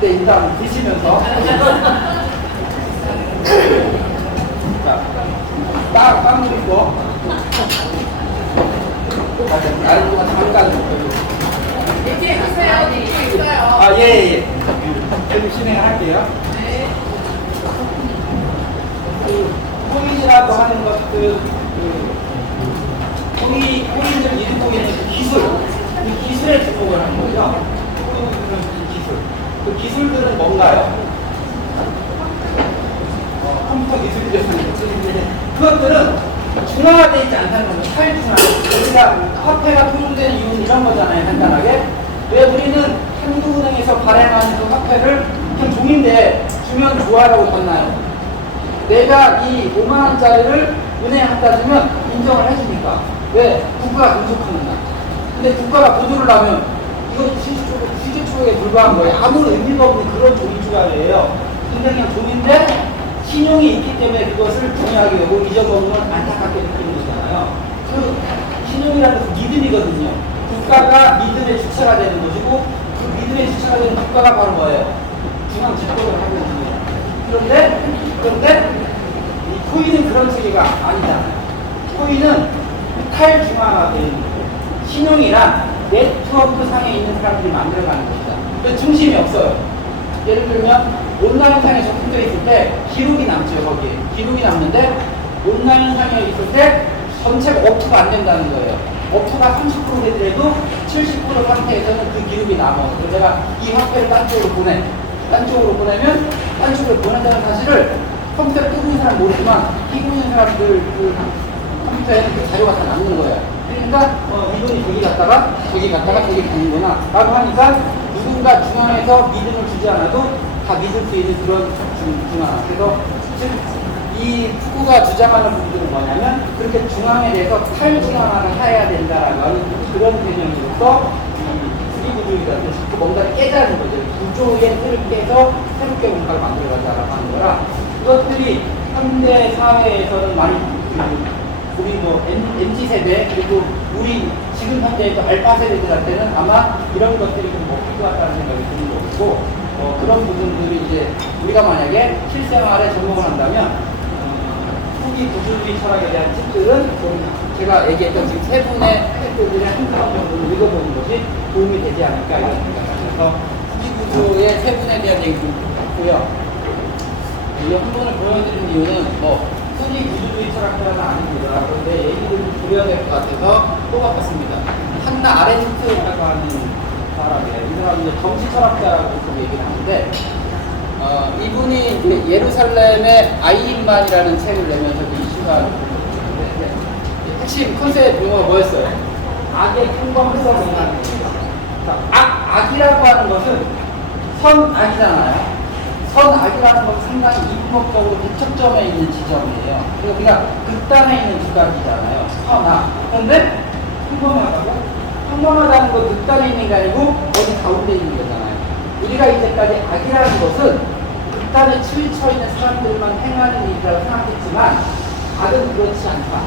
네, 일단 드시면서 자, 빵 드리고 다른 동안 잠깐 이제 하세요. 이제 있어요. 아, 예. 계속 진행할게요. 네. 그 코인이라고 하는 것들, 코인을 이루고 있는 그 기술, 그 기술에 주목을 하는 거죠. 코인은 기술. 그 기술들은 뭔가요? 컴퓨터 기술이라는 그것들은 중화되어 있지 않다는 거죠. 탈중화. 우리가 화폐가 통용되는 이유는 이런 거잖아요, 간단하게. 왜 우리는 한국은행에서 발행하는 그 화폐를 그냥 종인데 주면 좋아라고 줬나요? 내가 이 5만원짜리를 은행에 갖다 주면 인정을 해줍니까? 왜? 국가가 분석하는다. 근데 국가가 보도를 하면 이건 시주 초에 불과한 거예요. 아무 의미가 없는 그런 종이주가예요. 근데 그냥 종인데 신용이 있기 때문에 그것을 중요하게 여고 잊어먹는 건 안타깝게 느끼는 거잖아요. 그 신용이라는 것은 믿음이거든요. 국가가 믿음의 주체가 되는 것이고 그 믿음의 주체가 되는 국가가 바로 뭐예요? 중앙 집권을 하고 있는 거예요. 그런데 이 코인은 그런 체계가 아니잖아요. 코인은 탈중앙화 되어 있는 거예요. 신용이란 네트워크 상에 있는 사람들이 만들어가는 것이다. 그래서 중심이 없어요. 예를 들면 온라인상에 접근되어 있을 때 기록이 남죠. 거기에 기록이 남는데 온라인상에 있을 때 전체가 오프가 안 된다는 거예요. 오프가 30% 되더라도 70% 상태에서는 그 기록이 남아. 그래서 내가 이 화폐를 딴 쪽으로 보내면 딴 쪽으로 보낸다는 사실을 컴퓨터를 끄고 있는 사람 모르지만 끼고 있는 사람들 그 컴퓨터에는 그 자료가 다 남는 거예요. 그러니까 이 돈이 저기 갔다가 저기 가는구나 라고 하니까 누군가 중앙에서 믿음을 주지 않아도 다 믿을 수 있는 그런 중앙. 그래서 이 후쿠가 주장하는 부분들은 뭐냐면 그렇게 중앙에 대해서 탈중앙화를 해야 된다라고 하는 그런 개념으로서 구기구조이라는 그 뭔가를 깨자는 거죠. 구조의 틀을 깨서 새롭게 뭔가를 만들어가자라고 하는 거라 그것들이 현대 사회에서는 많이 우리 뭐 MZ세대 그리고 우리 지금 현재의 알파 세대들한테는 아마 이런 것들이 좀 먹힐 것 같다는 생각이 드는 거고 그런 부분들이 이제 우리가 만약에 실생활에 적용을 한다면 후기 구조주의 철학에 대한 팁들은 제가 얘기했던 지금 세 분의 책들의 한 편 정도를 읽어보는 것이 도움이 되지 않을까 이런 생각을 해서 후기 구조의 세 분에 대한 얘기를 했고요. 이 한번을 보여드린 이유는 후기 구조주의 철학자는 아닙니다. 그런데 얘기를 좀 드려야 될 것 같아서 또 바꿨습니다. 한나 아렌트라고 하는 사람이에요. 이 사람은 이제 정치 철학자라고 얘기를 하는데 이분이 이제 예루살렘의 아이인만이라는 책을 내면서 이슈가 되는데 핵심 컨셉 용어가 뭐였어요? 악의 평범성이라는 겁니다. 악이라고 하는 것은 선악이잖아요. 선악이라는 것은 상당히 이분법적으로 대척점에 있는 지점이에요. 그래서 우리가 극단에 있는 두 가지잖아요. 선악. 그런데 평범하다는 건 극단에 있는 게 아니고 어디 가운데 있는 거잖아요. 우리가 이제까지 악이라는 것은 극단에 치우쳐 있는 사람들만 행하는 일이라고 생각했지만 악은 그렇지 않다.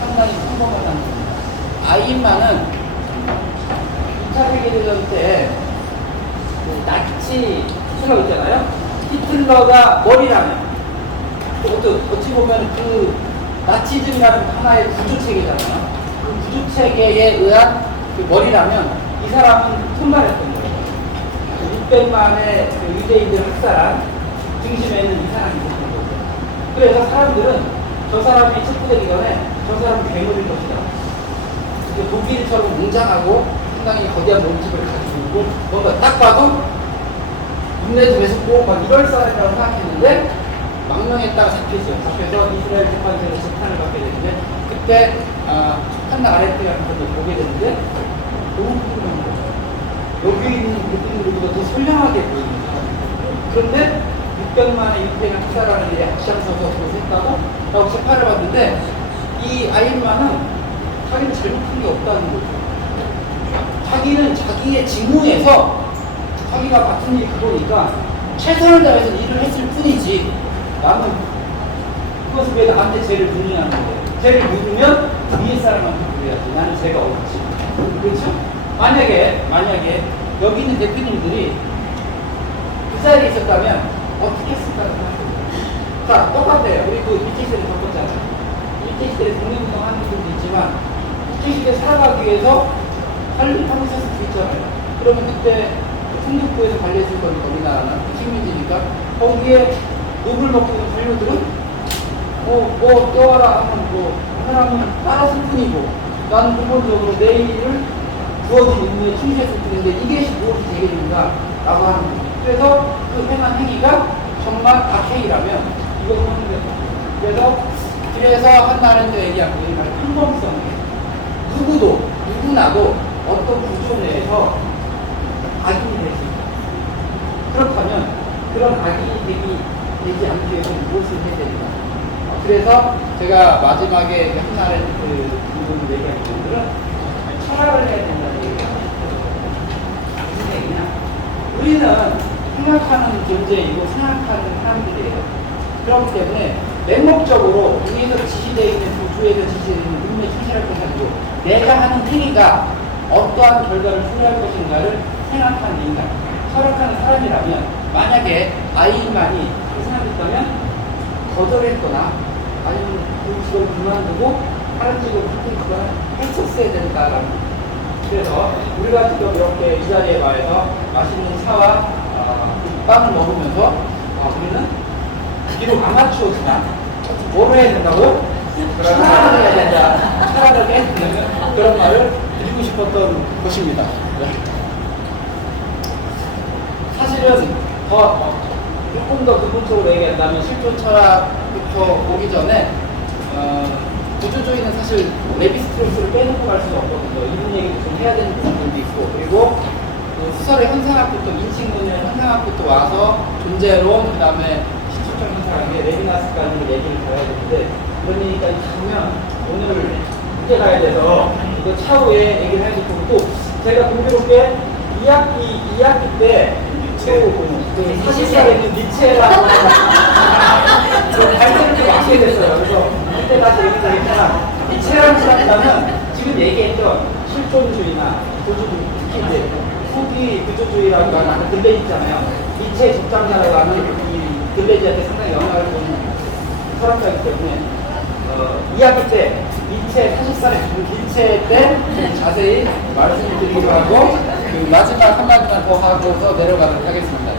상당히 평범하다는 겁니다. 아이인만은 2차 세계대전 때 나치 히틀러 있잖아요. 히틀러가 머리라면 어찌 보면 그 나치즘이라는 하나의 구조체계잖아요. 그 구조체계에 의한 그 머리라면 이 사람은 통달했던 거예요. 600만의 그 유대인들을 학살한 중심에는 이 사람이 있었던 거죠. 그래서 사람들은 저 사람이 체포되기 전에 저 사람은 괴물일 것이다. 독일처럼 웅장하고 상당히 거대한 몸집을 가지고 있고 뭔가 딱 봐도 눈에도 매섭고 막 이럴 사람이라고 생각했는데 망명했다가 잡혀서 이스라엘 재판소에서 재판을 받게 되는데 그때 한나 아레트 같은 것도 보게 되는데 너무 궁금한 거예요. 여기 있는 느낌들보다 더 선량하게 보이는 거예요. 그런데 600만의 유대인을 학살하는 일에 앞장서서 했다고 라고 재판을 받는데 이 아인만은 자기는 잘못한 게 없다는 거죠. 자기는 자기의 직무에서 자기가 맡은 일이 그거니까 최선을 다해서 일을 했을 뿐이지 나는 그것을 왜 나한테 죄를 묻느냐는 거예요. 죄를 묻으면 위에 사람한테 물어야지. 나는 죄가 없지. 그렇죠? 만약에 여기 있는 대표님들이 그 자리에 있었다면 어떻게 했을까를 생각해보세요. 자, 똑같아요. 우리 그 일제 시대를 겪었잖아요. 일제 시대에 독립운동 하는 분들도 있지만 일제 시대에 살아가기 위해서 살림하면서 쓸 수 있잖아요. 그러면 그때 충북부에서 관리했을 거니까 우리나라는 식민지니까 거기에 녹을 먹고 있는 관료들은 떠와라 하면 그 사람은 따랐을 뿐이고 나는 근본적으로 내 일을 주어진 임무에 충실했을 뿐인데 이게 무엇이 되겠는가 라고 하는 거예요. 그래서 그 행한 행위가 정말 악행이라면 이것은 하는 그래서 한나라도 얘기한 게 평범성이에요. 누구나도 어떤 구조 내에서 악인이 될 수 있다. 그렇다면 그런 악인이 되지 않기 위해서는 무엇을 해야 되는가? 그래서 제가 마지막에 한나라의 그 부분을 얘기한 분들은 철학을 해야 된다는 얘기를 하고 싶어요. 무슨 얘기냐? 우리는 생각하는 존재이고 생각하는 사람들이에요. 그렇기 때문에 맹목적으로 위에서 지시되어 있는 구조에서 지시되어 있는 운명에 충실할 것 가지고 내가 하는 행위가 어떠한 결과를 초래할 것인가를 생각하는 인간, 철학하는 사람이라면 만약에 아이인만이 생각했다면 거절했거나 아니면 그 직업을 그만두고 다른 직업을 선택했거나 했었어야 된다라는 거예요. 그래서 우리가 지금 이렇게 이 자리에 와서 맛있는 차와 빵을 먹으면서 우리는 비록 아마추어지만 뭐를 해야 된다고요? 철학을 해야 된다. 철학을 해야 된다면 그런 말을 드리고 싶었던 것입니다. 사실은 조금 더 근본적으로 얘기한다면 실존 철학부터 오기 전에 구조주의는 사실 레비스트로스를 빼놓고 갈 수가 없거든요. 이분 얘기도 좀 해야 되는 부분들도 있고 그리고 수설의 현상학부터 인식론의 현상학부터 와서 존재론 그 다음에 시초적 현상학의 레비나스까지 얘기를 가야 되는데 이런 얘기까지 하면 오늘 문제 가야 돼서 이거 차후에 얘기를 해야 될 거고 또 제가 공교롭게 2학기 때 그 사실상의 그 니체라고 발전을 좀 맡게 됐어요. 그래서 그때 다시 얘기를 했지만 니체라는 사람이라면 지금 얘기했던 실존주의나 구조주의, 특히 이제 후기 구조주의라고 하는 아까 들레 있잖아요. 니체 집장자라고 하는 이 들레지한테 상당히 영향을 준 철학자이기 때문에 2학기 때 니체 사실상의 니체 때 자세히 말씀을 드리기로 하고 그 마지막 한마디만 더 하고서 내려가도록 하겠습니다.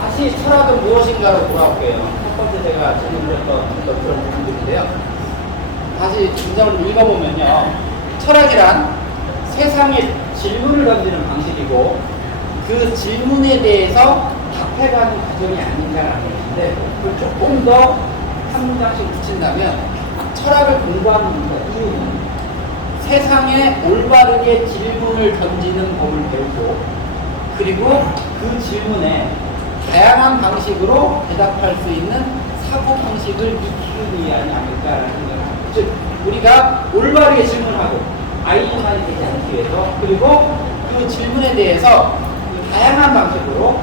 다시 철학은 무엇인가로 돌아올게요. 첫 번째 제가 질문드렸던 그런 부분들인데요. 다시 문장을 읽어보면요. 철학이란 세상에 질문을 던지는 방식이고 그 질문에 대해서 답해가는 과정이 아닌가라는 것인데 그걸 조금 더 한 문장씩 붙인다면 철학을 공부하는 이유는 세상에 올바르게 질문을 던지는 법을 배우고 그리고 그 질문에 다양한 방식으로 대답할 수 있는 사고 방식을 익히기 위함이 아닐까라는 생각을 합니다. 즉 우리가 올바르게 질문하고 아이인만이 되지 않기 위해서 그리고 그 질문에 대해서 다양한 방식으로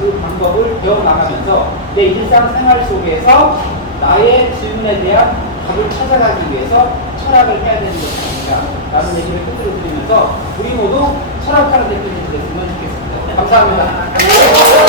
그 방법을 배워나가면서 내 일상생활 속에서 나의 질문에 대한 답을 찾아가기 위해서 철학을 해야 되는 것이 아닌가 라는 얘기를 끝으로 드리면서 우리 모두 철학하는 대표님이 됐으면 좋겠습니다. 감사합니다.